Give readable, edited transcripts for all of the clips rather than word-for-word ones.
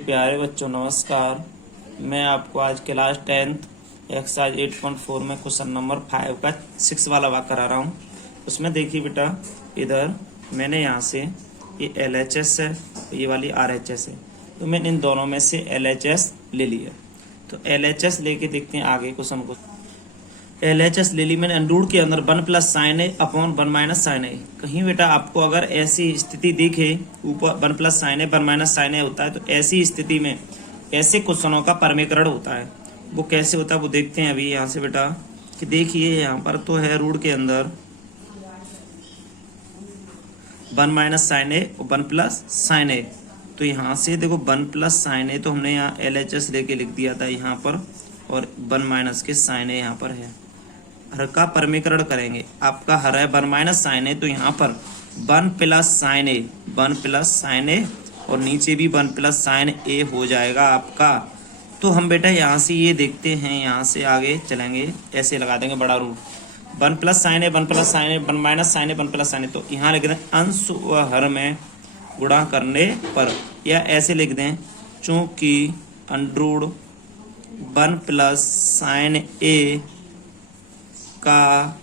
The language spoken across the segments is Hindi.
प्यारे बच्चों नमस्कार। मैं आपको आज क्लास 10th एक्सरसाइज 8.4 में क्वेश्चन नंबर 5 का 6 वाला वाक करा रहा हूँ। उसमें देखिए बेटा, इधर मैंने यहाँ से ये LHS है, ये वाली RHS है, तो मैंने इन दोनों में से LHS ले लिया। तो LHS लेके देखते हैं आगे क्वेश्चन को। LHS ले ली मैंने अंडरूट के अंदर 1 + sin a upon 1 - sin a। कहीं बेटा आपको अगर ऐसी स्थिति दिखे, ऊपर 1 + sin a 1 - sin a होता है, तो ऐसी स्थिति में ऐसे क्वेश्चनों का परमीकरण होता है। वो कैसे होता है वो देखते हैं अभी यहाँ से बेटा। कि देखिए यहाँ पर तो है रूट के अंदर 1 - sin a और 1 + sin a। तो यहाँ से देखो 1 + sin a तो हमने यहाँ LHS लेके लिख दिया था यहाँ पर, और 1 - के sin a यहाँ पर है। हर का परमीकरण करेंगे, आपका हर है 1 - sin a, तो यहाँ पर 1 + sin a 1 + sin a और नीचे भी 1 + sin a हो जाएगा आपका। तो हम बेटा यहाँ से ये देखते हैं, यहाँ से आगे चलेंगे, ऐसे लगा देंगे बड़ा root 1 + sin a 1 + sin a 1 - sin a 1 + sin a। तो यहाँ लिख दें अंश व हर में गुणा करने पर, या ऐसे लिख दें चूंकि अंडरूट 1 + sin a का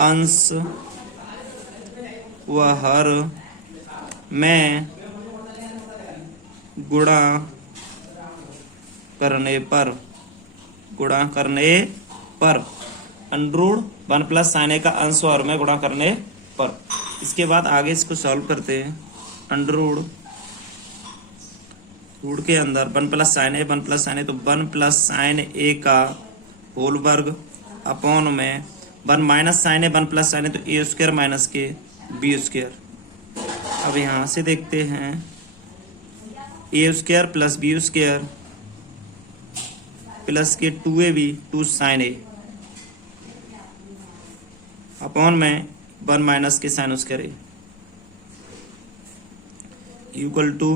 अंश व हर में गुणा करने पर अंडरूट 1 + sin a का अंश व हर में गुणा करने पर। इसके बाद आगे इसको सॉल्व करते हैं। अंडरूट रूट के अंदर 1 + sin a 1 + sin a, तो 1 + sin a का होल वर्ग अपॉन में 1 - sin a 1 + sin a, तो a² - के b²। अब यहाँ से देखते हैं a² + b² प्लस के 2ab 2 sin a अपॉन में 1 - के sin² a equal to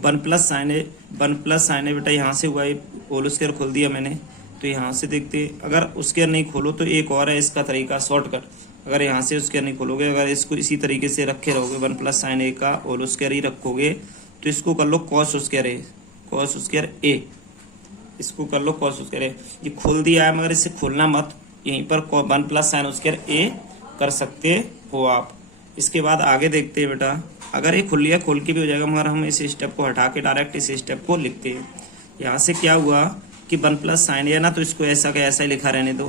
1 + sin a 1 + sin a बेटा यहाँ से हुआ, होल² खोल दिया मैंने। तो यहाँ से देखते, अगर उसके नहीं खोलो तो एक और है इसका तरीका शॉर्टकट। अगर यहाँ से उसके नहीं खोलोगे, अगर इसको इसी तरीके से रखे रहोगे 1 + sin a का होल² ही रखोगे, तो इसको कर लो cos² a, इसको कर लो cos²a। ये खोल दिया है मगर इसे खोलना मत, यहीं पर 1 + sin² a कर सकते हो आप। इसके बाद आगे देखते हैं बेटा, अगर ये खुल लिया खोल के भी हो जाएगा, मगर हम इस स्टेप को हटा के डायरेक्ट इस स्टेप को लिखते हैं। यहाँ से क्या हुआ कि 1 + sin a है ना, तो इसको ऐसा का ऐसा ही लिखा रहने दो,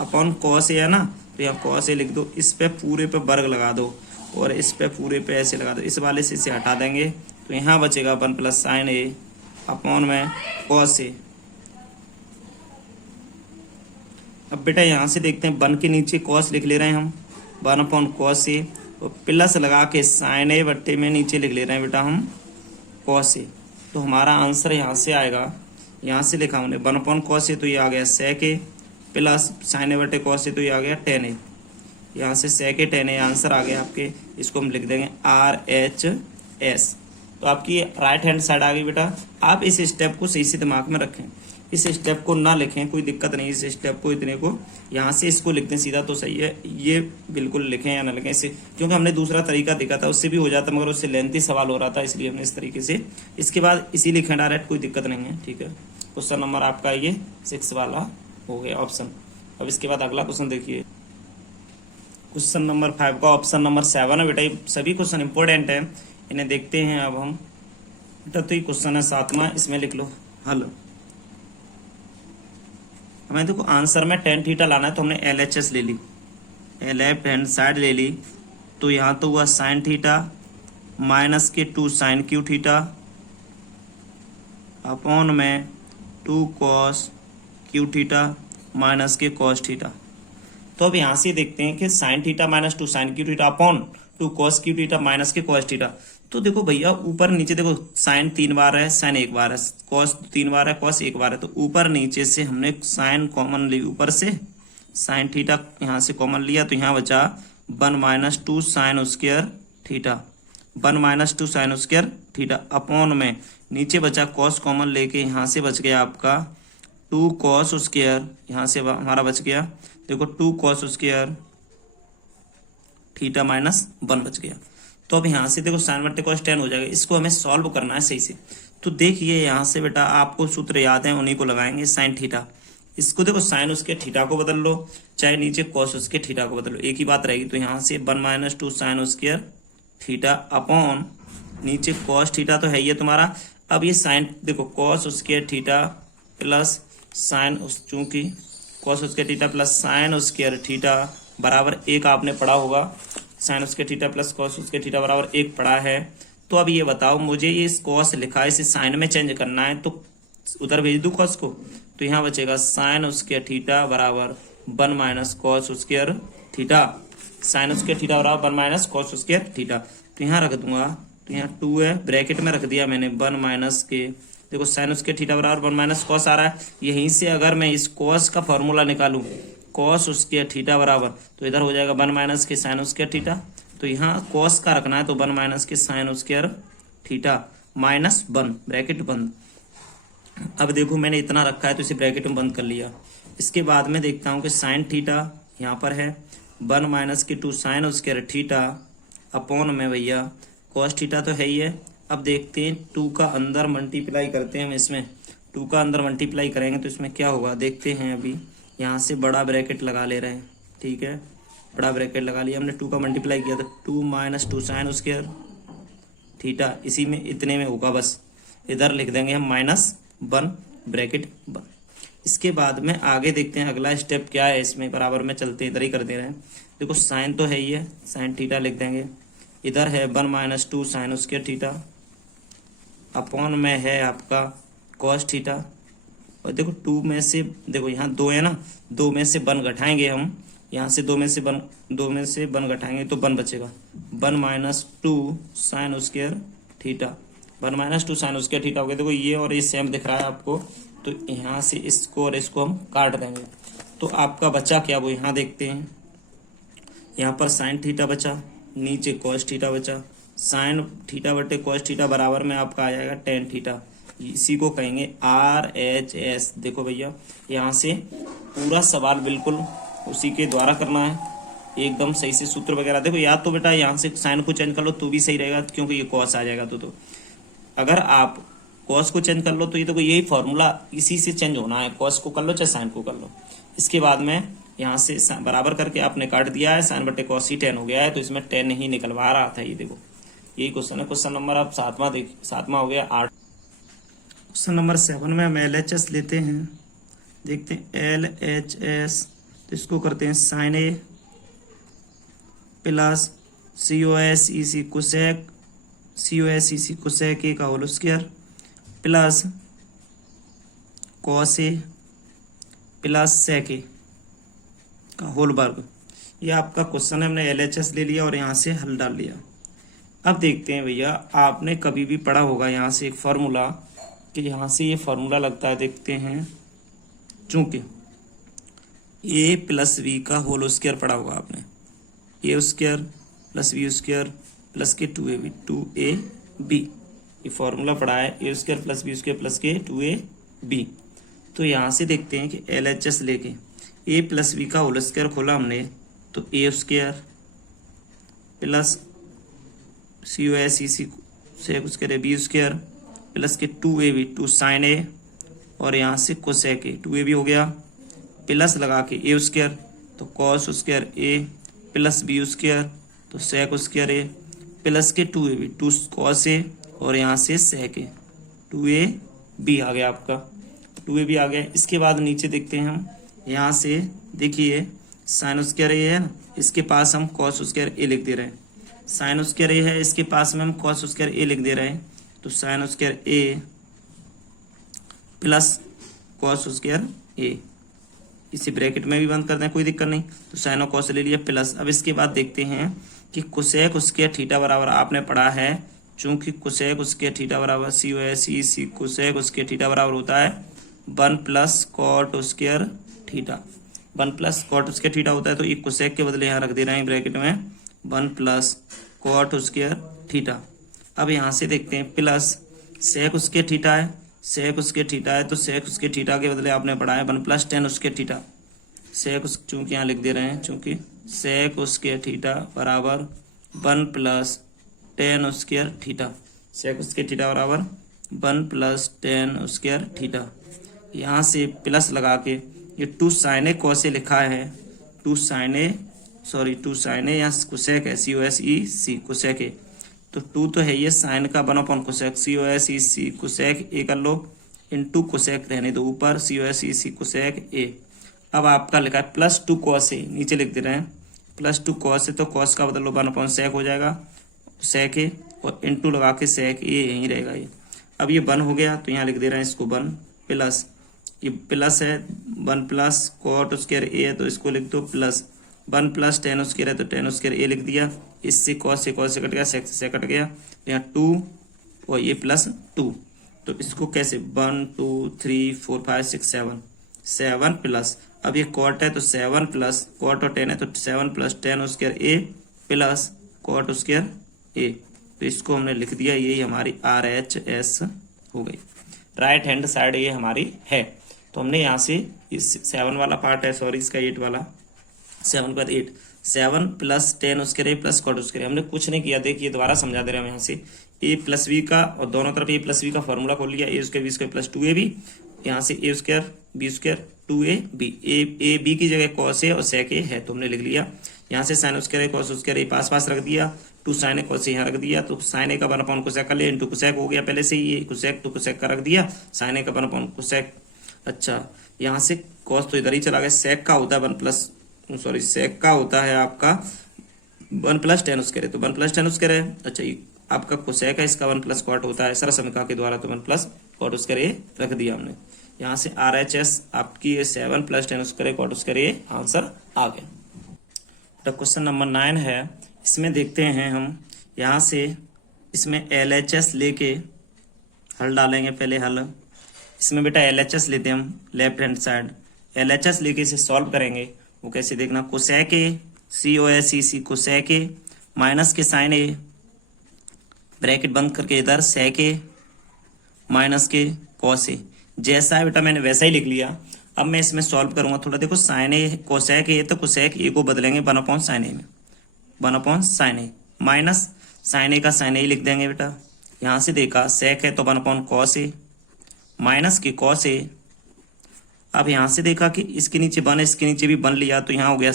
अपॉन cos a है ना, तो यहाँ cos a लिख दो। इस पे पूरे पे वर्ग लगा दो और इस पे पूरे पे ऐसे लगा दो। इस वाले से इसे हटा देंगे तो यहाँ बचेगा 1 + sin a अपॉन में cos a। अब बेटा यहाँ से देखते हैं 1 के नीचे cos लिख ले रहे हैं हम, 1/cos a, और प्लस लगा के sin a बट्टे में नीचे लिख ले रहे हैं बेटा हम cos a। तो हमारा आंसर यहाँ से आएगा, यहाँ से लिखा हमने 1/cos a, तो ये आ गया sec a, plus sin a बटे cos a, तो ये आ गया tan a। यहाँ से sec a tan a answer आ गया आपके। इसको हम लिख देंगे RHS। तो आपकी राइट हैंड साइड आ गई बेटा। आप इस स्टेप को सही से दिमाग में रखें, इस स्टेप को ना लिखें, कोई दिक्कत नहीं। इस स्टेप को इतने को यहाँ से इसको लिख दें सीधा तो सही है। ये बिल्कुल लिखें या ना लिखें इसे, क्योंकि हमने दूसरा तरीका देखा था, उससे भी हो जाता, मगर उससे लेंथी सवाल हो रहा था, इसलिए हमने इस तरीके से। इसके बाद इसी लिखें डायरेक्ट, कोई दिक्कत नहीं है, ठीक है। क्वेश्चन नंबर आपका ये 6 वाला हो गया ऑप्शन। अब इसके बाद अगला क्वेश्चन देखिए, क्वेश्चन नंबर 5 का ऑप्शन नंबर 7 है बेटा। ये सभी क्वेश्चन इंपॉर्टेंट है, इन्हें देखते हैं अब हम बेटा। तो ये क्वेश्चन है 7वां, इसमें लिख लो हल। हमें देखो आंसर में tan थीटा लाना है, तो हमने LHS ले ली, लेफ्ट हैंड साइड ले ली। तो यहाँ तो हुआ sin थीटा माइनस के 2 sin क्यू थीटा अपॉन में 2 cos क्यू थीटा माइनस के cos थीटा। तो अब यहाँ से देखते हैं कि sin theta minus 2 sin Q theta upon 2 cos Q theta minus के cos थीटा। तो देखो भैया ऊपर नीचे देखो, sin 3 बार है, sin 1 बार है, cos 3 बार है, cos 1 बार है। तो ऊपर नीचे से हमने sin कॉमन ली, ऊपर से sin थीटा यहाँ से कॉमन लिया, तो यहाँ बचा 1 - 2 sin² theta 1 - 2 sin² theta upon में नीचे बचा cos कॉमन लेके, यहाँ से बच गया आपका 2 cos², यहाँ से हमारा बच गया देखो 2 cos² थीटा -1 बच गया। तो अब यहाँ से देखो साइन बट्टे कॉस टेन हो जाएगा। इसको हमें सॉल्व करना है सही से। तो देखिए यहाँ से बेटा आपको सूत्र याद है, उन्हीं को लगाएंगे। साइन थीटा, इसको देखो साइन उसके थीटा को बदल लो, चाहे नीचे कॉस उसके थीटा को बदल लो, एक ही बात रहेगी। तो यहाँ से 1 - 2 साइन स्क्वायर थीटा अपॉन नीचे कॉस थीटा तो है ही है तुम्हारा। अब ये साइन देखो cos square theta plus sine चूंकि cos square theta plus sine square theta बराबर 1 आपने पढ़ा होगा। Sine square theta plus cos square theta बराबर 1 पढ़ा है। तो अब ये बताओ मुझे, ये कॉस लिखा है, इसे साइन में चेंज करना है, तो उधर भेज दूं कॉस को। तो यहाँ बचेगा साइन स्क्वायर थीटा बराबर 1 - cos square theta. Sign square theta बराबर 1 - कॉस स्क्वायर थीटा। तो यहाँ रख दूंगा, तो यहाँ 2 है, ब्रैकेट में रख दिया मैंने 1 - के, देखो साइन स्क्वायर थीटा बराबर 1 - कॉस आ रहा है। यहीं से अगर मैं इस कॉस का फॉर्मूला निकालूं, कॉस स्क्वायर थीटा बराबर, तो इधर हो जाएगा 1 - के साइन स्क्वायर थीटा। तो यहाँ कॉस का रखना है, तो 1 - के साइन स्क्वायर थीटा -1 ब्रैकेट बंद। अब देखो मैंने इतना रखा है तो इसे ब्रैकेट में बंद कर लिया। इसके बाद में देखता हूँ कि साइन थीटा यहाँ पर है 1 - के 2 साइन स्क्वायर थीटा अपॉन में भैया कॉस थीटा तो है ही है। अब देखते हैं 2 का अंदर मल्टीप्लाई करते हैं हम, इसमें 2 का अंदर मल्टीप्लाई करेंगे तो इसमें क्या होगा देखते हैं। अभी यहाँ से बड़ा ब्रैकेट लगा ले रहे हैं, ठीक है, बड़ा ब्रैकेट लगा लिया हमने। 2 का मल्टीप्लाई किया तो 2 - 2 साइन स्क्वायर थीटा, इसी में इतने में होगा, बस इधर लिख देंगे हम -1 ब्रैकेट बंद। इसके बाद में आगे देखते हैं अगला स्टेप क्या है। इसमें बराबर में चलते इधर ही कर दे रहे हैं। देखो साइन तो है ही है, साइन थीटा लिख देंगे, इधर है 1 - 2 साइन स्क्वायर थीटा अपॉन में है आपका कॉस थीटा। और देखो 2 में से, देखो यहाँ 2 है ना, 2 में से 1 घटाएंगे हम, यहाँ से 2 में से 1 घटाएंगे तो 1 बचेगा। 1 - 2 sine square theta, 1 - 2 sine square theta हो गया। देखो ये और ये सेम दिख रहा है आपको, तो यहाँ से इसको और इसको हम काट देंगे। तो आपका बचा क्या, वो यहाँ देखते हैं। यहाँ पर साइन थीटा बचा, नीचे कॉस थीटा बचा। साइन थीटा बटे कॉस थीटा बराबर में आपका आ जाएगा टेन थीटा। इसी को कहेंगे RHS। देखो भैया यहाँ से पूरा सवाल बिल्कुल उसी के द्वारा करना है, एकदम सही से सूत्र वगैरह। देखो या तो बेटा यहाँ से साइन को चेंज कर लो तो भी सही रहेगा, क्योंकि ये कॉस आ जाएगा। तो अगर आप कॉस को चेंज कर लो तो ये तो यही फॉर्मूला इसी से चेंज होना है, कॉस को कर लो चाहे साइन को कर लो। इसके बाद में यहाँ से बराबर करके आपने काट दिया है, साइन बटे कॉस ही 10 हो गया है, तो इसमें 10 ही निकलवा रहा था। ये देखो यही क्वेश्चन है। क्वेश्चन नंबर आप 7वां हो गया 8। क्वेश्चन नंबर 7 में हम LHS लेते हैं, देखते हैं LHS। तो इसको करते हैं sine A plus COSEC cosec A का whole square plus cos A plus sec A का होल वर्ग। ये आपका क्वेश्चन है, हमने LHS ले लिया और यहाँ से हल डाल लिया। अब देखते हैं भैया, आपने कभी भी पढ़ा होगा यहाँ से एक फार्मूला, कि यहाँ से ये फार्मूला लगता है, देखते हैं। चूंकि A + B का होल स्क्वायर पढ़ा होगा आपने, A square plus B square plus के 2AB ये फॉर्मूला पढ़ा है, A square plus B square plus के 2AB। तो यहाँ से देखते हैं कि LHS लेके A + B का होल स्क्वायर खोला हमने, तो A square plus COSEC sec square B square plus के 2AB 2 साइन ए, और यहाँ से कोसेक ए 2AB हो गया, प्लस लगा के A स्क्वायर तो cos square A plus B square तो सेक स्क्वायर ए प्लस के 2AB 2 कॉस ए, और यहाँ से सेक ए 2AB आ गया आपका, 2AB आ गया। इसके बाद नीचे देखते हैं हम, यहाँ से देखिए साइन स्क्वायर ए है ना, इसके पास हम कॉस स्क्वायर ए लिख दे रहे हैं। साइन स्क्वायर ए है, इसके पास में हम कॉस स्क्वायर ए लिख दे रहे हैं, तो साइन स्क्वायर ए प्लस कॉस स्क्वायर ए, इसे ब्रैकेट में भी बंद कर दें, कोई दिक्कत नहीं। तो साइन और कॉस ले लिया प्लस। अब इसके बाद देखते हैं कि कोसेक स्क्वायर थीटा बराबर आपने पढ़ा है, चूंकि कोसेक स्क्वायर थीटा बराबर COSEC कोसेक स्क्वायर थीटा बराबर होता है 1 + cot square theta. 1 + cot square theta होता है, तो ये कोसेक के बदले यहाँ रख दे रहे हैं ब्रैकेट में 1 + कॉट स्क्वायर थीटा। अब यहाँ से देखते हैं प्लस सेक स्क्वायर थीटा है, सेक स्क्वायर थीटा है, तो सेक स्क्वायर थीटा के बदले आपने पढ़ा है 1 + tan स्क्वायर थीटा। सेक चूंकि यहाँ लिख दे रहे हैं, चूंकि सेक स्क्वायर थीटा बराबर 1 + tan square theta, sec square theta बराबर 1 प्लस टेन स्क्वायर थीटा। यहाँ से प्लस लगा के ये 2 साइन ए कॉस ए लिखा है, 2 साइन ए यहाँ कोसेक है, COSEC कोसेक ए, तो 2 तो है ये साइन का 1 कोसेक, COSEC कोसेक ए कर लो इंटू कोसेक रहने दो ऊपर COSEC कोसेक ए। अब आपका लिखा है +2 कॉस ए, नीचे लिख दे रहे हैं +2 कॉस ए, तो कॉस का बदल लो 1/सेक हो जाएगा सेक ए, और इंटू लगा के सेक ए यहीं रहेगा ये। अब ये 1 हो गया तो यहाँ लिख दे रहे हैं इसको 1 प्लस, ये प्लस है 1 प्लस कॉट स्क्वायर ए है तो इसको लिख दो प्लस 1 प्लस टेन स्क्वायर है तो टेन स्क्वायर ए लिख दिया। इससे कॉस से कट गया, सेक से कट गया, यहाँ 2 और ये +2, तो इसको कैसे 1 2 3 4 5 6 7 प्लस, अब ये कॉट है तो 7 प्लस कॉट और टेन है तो 7 प्लस टेन स्क्वायर ए प्लस कॉट स्क्वायर ए, तो इसको हमने लिख दिया, यही हमारी RHS हो गई। राइट हैंड साइड ये हमारी है, तो हमने यहाँ से इस 7 वाला पार्ट है, सॉरी इसका 8 वाला, 7 पर 8 7 प्लस टेन स्क्वायर ए प्लस कॉट स्क्वायर, हमने कुछ नहीं किया, देखिए दोबारा समझा दे रहे हैं हम यहाँ से a प्लस बी का, और दोनों तरफ a प्लस बी का फॉर्मूला खोल लिया, a square B square plus 2ab, यहाँ से a square B square 2ab, A B की जगह कॉस ए और सेक ए है तो हमने लिख लिया। यहाँ से साइन स्क्वायर कॉस स्क्वायर ए पास पास रख दिया, 2 साइन ए कॉस ए यहाँ रख दिया, तो साइन ए का 1 कोसेक कर लिया इंटू कोसेक हो गया पहले से ही, ये कोसेक तो कोसेक का रख दिया, साइन ए का 1 कोसेक। अच्छा यहाँ से कॉस तो इधर ही चला गया, सेक का होता है सेक का होता है आपका 1 प्लस टेन स्क्वायर, तो 1 प्लस टेन स्क्वायर है। अच्छा ये आपका कोसेक है, इसका 1 प्लस कॉट होता है सरसमिका के द्वारा, तो 1 प्लस कॉट स्क्वायर ए रख दिया हमने। यहाँ से RHS आपकी 7 plus ten square cot square A answer आ गया। तो क्वेश्चन नंबर 9 है, इसमें देखते हैं हम, यहाँ से इसमें LHS लेके हल डालेंगे, पहले हल इसमें बेटा LHS लेते हैं हम लेफ्ट हैंड साइड, LHS लेके इसे सॉल्व करेंगे। वो कैसे देखना, कोसेक ए COSEC कोसेक ए माइनस के साइन ए, ब्रैकेट बंद करके इधर सेक ए माइनस के कॉस ए, जैसा है बेटा मैंने वैसा ही लिख लिया। अब मैं इसमें सॉल्व करूंगा थोड़ा, देखो साइन ए कोसेक ए तो कोसेक ए को बदलेंगे 1/sin ए में, 1/sin ए माइनस साइन ए का साइन ए लिख देंगे बेटा। यहाँ से देखा सेक है तो 1/cos ए माइनस के कॉस ए। अब यहाँ से देखा कि इसके नीचे 1 है, इसके नीचे भी 1 लिया तो यहाँ हो गया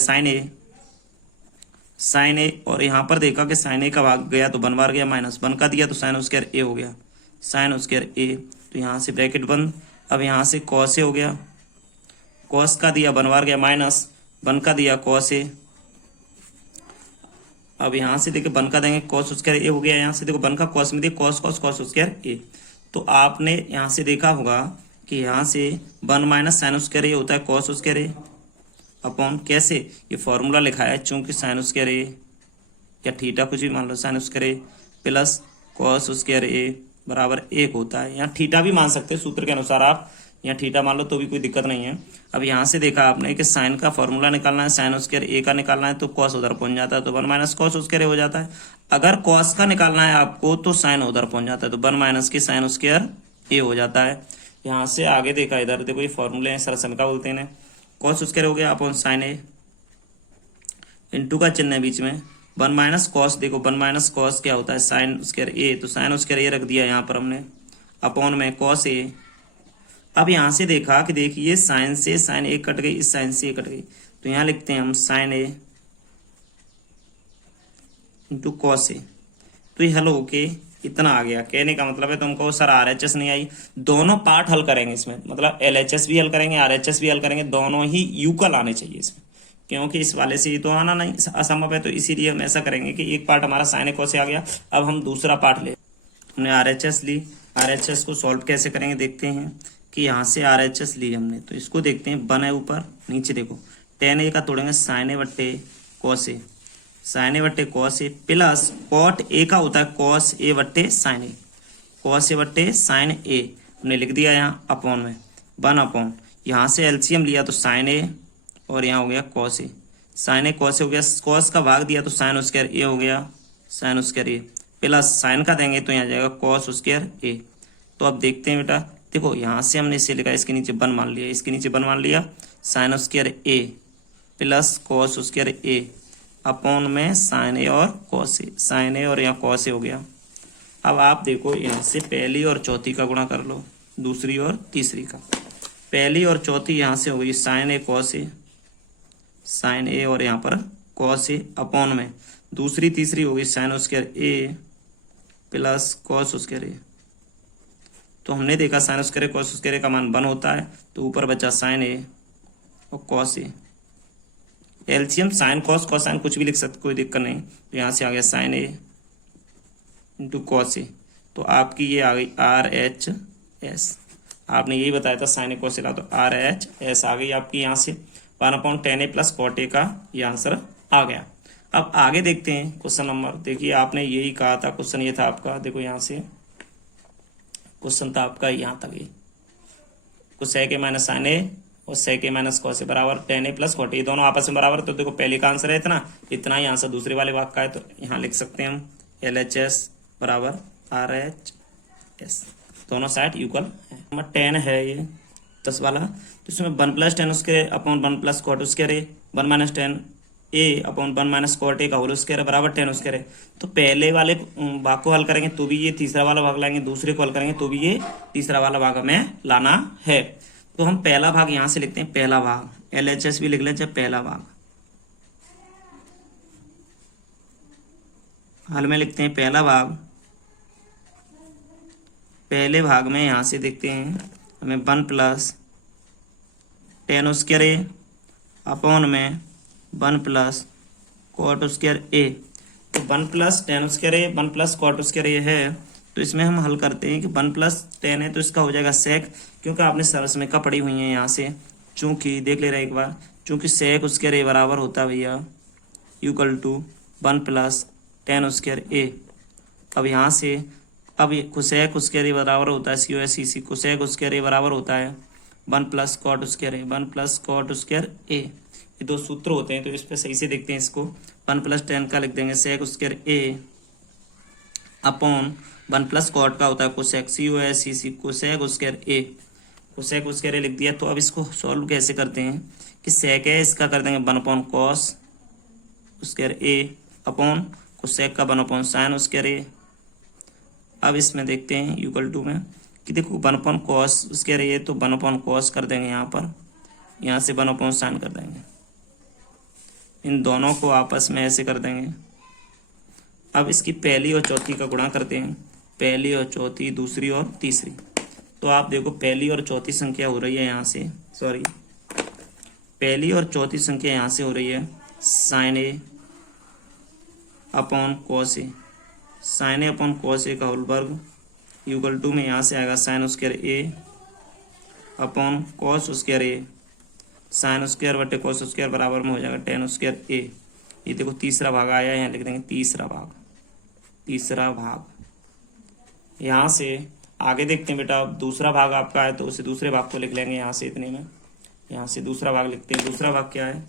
साइन ए, और यहाँ पर देखा कि साइन ए का भाग गया तो 1 बार गया, माइनस 1 का दिया तो साइन स्क्वायर ए हो गया, साइन स्क्वायर ए, तो यहाँ से ब्रैकेट बंद। अब यहाँ से कॉस ए हो गया, कॉस का दिया 1 बार गया, माइनस 1 का दिया कॉस ए। अब यहाँ से देखो 1 का देंगे कॉस स्क्वायर ए हो गया, यहाँ से देखो 1 का कॉस में दिया कॉस कॉस कॉस स्क्वायर ए, तो आपने यहाँ से देखा होगा कि यहाँ से 1 माइनस साइन स्क्वायर ए होता है कॉस स्क्वायर ए अपॉन, कैसे ये फॉर्मूला लिखा है, चूंकि साइन स्क्वायर ए या थीटा कुछ भी मान लो, साइन स्क्वायर ए प्लस कॉस स्क्वायर ए बराबर 1 होता है। यहाँ थीटा भी मान सकते हैं सूत्र के अनुसार, आप यहाँ थीटा मान लो तो भी कोई दिक्कत नहीं है। अब यहाँ से देखा आपने कि साइन का फॉर्मूला निकालना है, साइन स्क्वायर ए का निकालना है तो कॉस उधर पहुंच जाता है तो 1 माइनस कॉस स्क्वायर ए हो जाता है। अगर कॉस का निकालना है आपको तो साइन उधर पहुंच जाता है तो 1 माइनस के साइन स्क्वायर ए हो जाता है। यहाँ से आगे देखा, इधर देखो ये फॉर्मूले हैं, सरसमिका बोलते हैं, कॉस स्क्वायर हो गया अपॉन साइन ए, इंटू का चिन्ह है बीच में, 1 माइनस कॉस, देखो 1 माइनस कॉस क्या होता है साइन स्क्वायर ए, तो साइन स्क्वायर ए रख दिया यहाँ पर हमने अपॉन में कॉस ए। अब यहाँ से देखा कि देखिए साइन से साइन ए कट गई, इस साइन से ए कट गई, तो यहाँ लिखते हैं हम sign A into cos A, तो ये हल होके इतना आ गया। कहने का मतलब है तुमको सर RHS नहीं आई, दोनों पार्ट हल करेंगे इसमें, मतलब LHS भी हल करेंगे RHS भी हल करेंगे, दोनों ही यूकल आने चाहिए इसमें, क्योंकि इस वाले से ये तो आना नहीं असंभव है, तो इसीलिए हम ऐसा करेंगे कि एक पार्ट हमारा साइन कॉस से आ गया। अब हम दूसरा पार्ट ले, हमने RHS ली, RHS को सॉल्व कैसे करेंगे देखते हैं कि यहाँ से RHS ली हमने, तो इसको देखते हैं, 1 है ऊपर, नीचे देखो tan ए का तोड़ेंगे साइन ए बट्टे कॉस ए, साइन ए बट्टे cos A plus cot A का होता है कॉस ए बट्टे साइन ए, कॉस ए बट्टे साइन ए हमने लिख दिया यहाँ अपॉन में 1 अपॉन, यहाँ से एलसीएम लिया तो साइन ए और यहाँ हो गया cos A, sine A cos A हो गया, कॉस का भाग दिया तो साइन स्क्वायर ए हो गया, साइन स्क्वायर ए प्लस साइन का देंगे तो यहाँ जाएगा कॉस स्क्वायर ए। तो अब देखते हैं बेटा, देखो यहाँ से हमने इसे लिखा, इसके नीचे 1 मान लिया, इसके नीचे 1 मान लिया, साइन स्क्वायर ए प्लस कॉस स्क्वायर ए अपॉन में साइन ए और कॉस ए, साइन ए और यहाँ कॉस ए हो गया। अब आप देखो यहाँ से पहली और चौथी का गुणा कर लो, दूसरी और तीसरी का। पहली और चौथी यहाँ से हो गई sign A cos A, sine ए और यहाँ पर कॉस ए अपॉन में दूसरी तीसरी हो गई साइन स्क्वायर ए प्लस कॉस स्क्वायर ए। तो हमने देखा साइन स्क्वायर ए कॉस स्क्वायर ए का मान 1 होता है, तो ऊपर बचा साइन ए और cos A. LCM sine cos cosine कुछ भी लिख सकते, कोई दिक्कत नहीं। तो यहाँ से आ गया sign A into cos A, तो आपकी ये आ गई RHS। आपने यही बताया था साइन ए कॉस ए का, तो RHS आ गई आपकी यहाँ से 1/10 प्लस कॉट ए का ये आंसर आ गया। अब आगे देखते हैं क्वेश्चन नंबर। देखिए आपने यही कहा था, क्वेश्चन ये था आपका, देखो यहाँ से क्वेश्चन था आपका यहाँ तक, ये कोसेक ए माइनस साइन ए और सेक ए माइनस कॉस ए बराबर 10 प्लस 40, ये दोनों आपस में बराबर। तो देखो पहले का आंसर है इतना ही आंसर दूसरे वाले भाग का है, तो यहाँ लिख सकते हैं हम LHS बराबर RHS, दोनों साइड इक्वल है। नंबर 10 है ये 10 वाला, तो इसमें 1 प्लस 10 उसके अपॉन 1 प्लस कॉट उसके रे 1 minus 10 A upon 1 minus cot A का होल स्क्वायर बराबर 10 उसके रे। तो पहले वाले भाग को हल करेंगे तो भी ये तीसरा वाला भाग लाएंगे, दूसरे को हल करेंगे तो भी ये तीसरा वाला भाग हमें लाना है। तो हम पहला भाग यहां से लिखते हैं, पहला भाग LHS भी लिख लें चाहे पहला भाग, हल में लिखते हैं पहला भाग। पहले भाग में यहां से देखते हैं हमें 1 प्लस 10 स्क्वायर ए अपॉन में 1 प्लस कॉट स्क्वायर ए। तो 1 प्लस 10 स्क्वायर ए 1 प्लस कॉट स्क्वायर ए है, तो इसमें हम हल करते हैं कि 1 प्लस 10 है तो इसका हो जाएगा सेक, क्योंकि आपने सरस में का पड़ी हुई है यहाँ से, चूंकि देख ले रहे एक बार, चूंकि सेक उसके रे बराबर होता है भैया इक्वल टू 1 प्लस 10 स्क्वायर ए। अब यहाँ से अब कोसेक उसके रे बराबर होता है COSEC, कोसेक उसके रे बराबर होता है 1 प्लस कॉट स्क्वायर ए 1 प्लस कॉट स्क्वायर ए। ये दो सूत्र होते हैं, तो इस पर सही से देखते हैं इसको। 1 प्लस 10 का लिख देंगे सेक स्क्वायर ए अपॉन 1 प्लस कॉट का होता है कोसेक COSEC, कोसेक स्क्वायर ए, कोसेक स्क्वायर ए लिख दिया। तो अब इसको सॉल्व कैसे करते हैं कि सेक है इसका कर देंगे 1 अपॉन कॉस स्क्वायर ए अपॉन कोसेक का 1 अपॉन साइन स्क्वायर ए। अब इसमें देखते हैं इक्वल टू में कि देखो 1 अपॉन कॉस स्क्वायर ए, तो 1 अपॉन कॉस कर देंगे यहाँ पर, यहाँ से 1 अपॉन साइन कर देंगे, इन दोनों को आपस में ऐसे कर देंगे। अब इसकी पहली और चौथी का गुणा करते हैं, पहली और चौथी, दूसरी और तीसरी। तो आप देखो पहली और चौथी संख्या हो रही है यहाँ से, सॉरी पहली और चौथी संख्या यहाँ से हो रही है sign A upon cos A, sine A upon cos A का होल वर्ग इक्वल टू में यहाँ से आएगा साइन स्क्वायर ए अपॉन कॉस स्क्वायर ए, साइन स्क्वायर बटे कॉस स्क्वायर बराबर में हो जाएगा 10 स्क्वायर ए। ये देखो तीसरा भाग आया, यहाँ लिख देंगे तीसरा भाग, तीसरा भाग। यहाँ से आगे देखते हैं बेटा, दूसरा भाग आपका है तो उसे दूसरे भाग को लिख लेंगे यहाँ से इतने में, यहाँ से दूसरा भाग लिखते हैं। दूसरा भाग क्या है,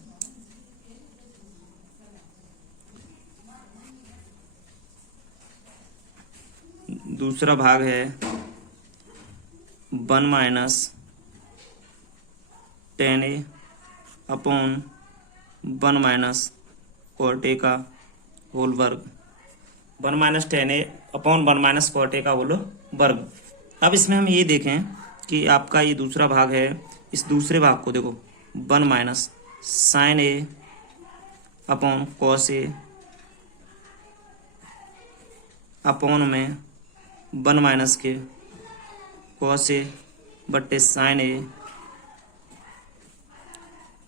दूसरा भाग है 1 minus 10 A upon 1 minus cot A का होल वर्ग, 1 minus 10 A upon 1 minus cot A का होल वर्ग। अब इसमें हम ये देखें कि आपका ये दूसरा भाग है, इस दूसरे भाग को देखो 1 minus sign A upon cos A upon में 1 माइनस के कॉस ए बट्टे साइन ए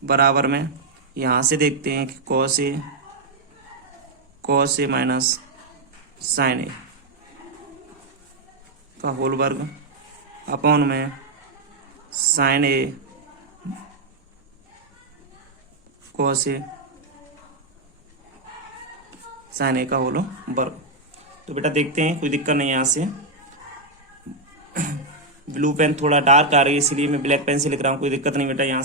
बराबर में, यहाँ से देखते हैं कि कॉस ए माइनस साइन ए का होल वर्ग अपॉन में sign A cos A sine ए का होल वर्ग। तो बेटा देखते हैं, कोई दिक्कत नहीं है। यहाँ से ब्लू पेन थोड़ा डार्क आ रही है इसलिए मैं ब्लैक पेन से लिख रहा हूँ, कोई दिक्कत नहीं बेटा। यहाँ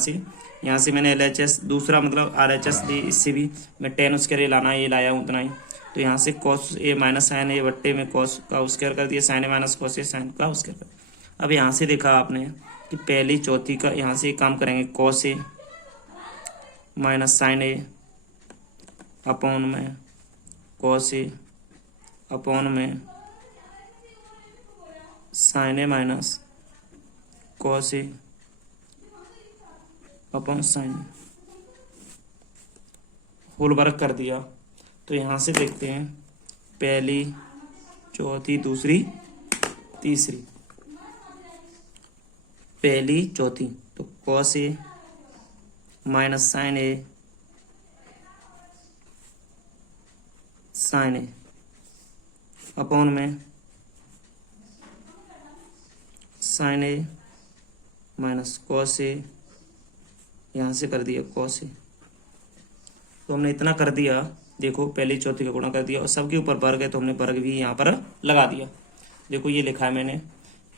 से मैंने LHS दूसरा मतलब RHS दी, इससे भी मैं 10 उसके लिए लाना है, ये लाया हूँ उतना ही। तो यहाँ से cos A minus sign A बट्टे में कॉस का स्क्वायर कर दिया, sign A minus cos A sign का स्क्वायर कर दिया। अब यहाँ से देखा आपने कि पहली चौथी का यहाँ से काम करेंगे, cos A minus sign A upon में कॉस ए अपॉन में sign A minus cos A upon sine whole work कर दिया। तो यहाँ से देखते हैं पहली चौथी दूसरी तीसरी, पहली चौथी तो cos A minus sign A sine A upon में sign A minus cos A, यहाँ से कर दिया कॉस ए। तो हमने इतना कर दिया, देखो पहली चौथी का गुणा कर दिया और सबके ऊपर वर्ग है तो हमने वर्ग भी यहाँ पर लगा दिया। देखो ये लिखा है मैंने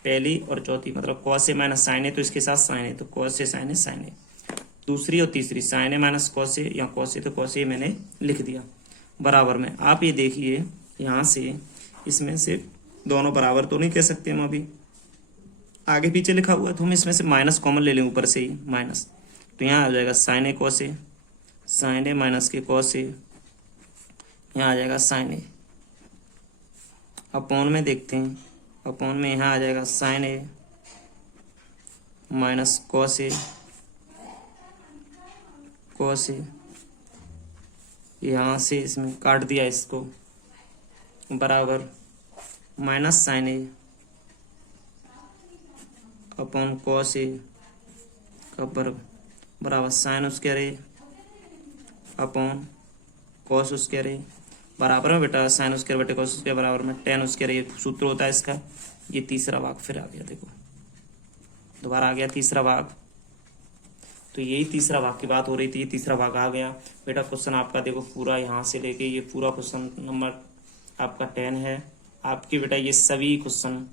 पहली और चौथी मतलब कॉस ए माइनस साइन ए, तो इसके साथ साइन ए तो cos A sine A sine ए। दूसरी और तीसरी sign A minus cos A या कॉस ए तो कॉस ए मैंने लिख दिया बराबर में। आप ये देखिए यहाँ से इसमें से दोनों बराबर तो नहीं कह सकते हम, अभी आगे पीछे लिखा हुआ है तो हम इसमें से माइनस कॉमन ले लें ऊपर से ही माइनस, तो यहाँ आ जाएगा sign A cos A, sine A minus के कॉस ए, यहाँ आ जाएगा साइन ए। अपॉन में देखते हैं, अपॉन में यहाँ आ जाएगा sign A minus cos A cos A, यहाँ से इसमें काट दिया इसको बराबर minus sign A upon cos A का वर्ग बराबर साइन स्क्वायर ए अपॉन कॉस स्क्वायर ए बराबर में बेटा साइन स्क्वायर बटे कॉस स्क्वायर बराबर में टेन स्क्वायर, ये सूत्र होता है इसका। ये तीसरा भाग फिर आ गया, देखो दोबारा आ गया तीसरा भाग। तो यही तीसरा भाग की बात हो रही थी, ये तीसरा भाग आ गया बेटा। क्वेश्चन आपका देखो पूरा यहाँ से लेके ये पूरा क्वेश्चन नंबर आपका 10 है। आपके बेटा ये सभी क्वेश्चन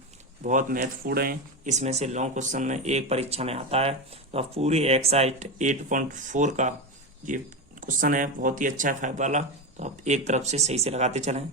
बहुत महत्वपूर्ण हैं, इसमें से लॉन्ग क्वेश्चन में एक परीक्षा में आता है। तो आप पूरी एक्सरसाइज 8.4 का ये क्वेश्चन है, बहुत ही अच्छा है 5 वाला, तो आप एक तरफ से सही से लगाते चलें।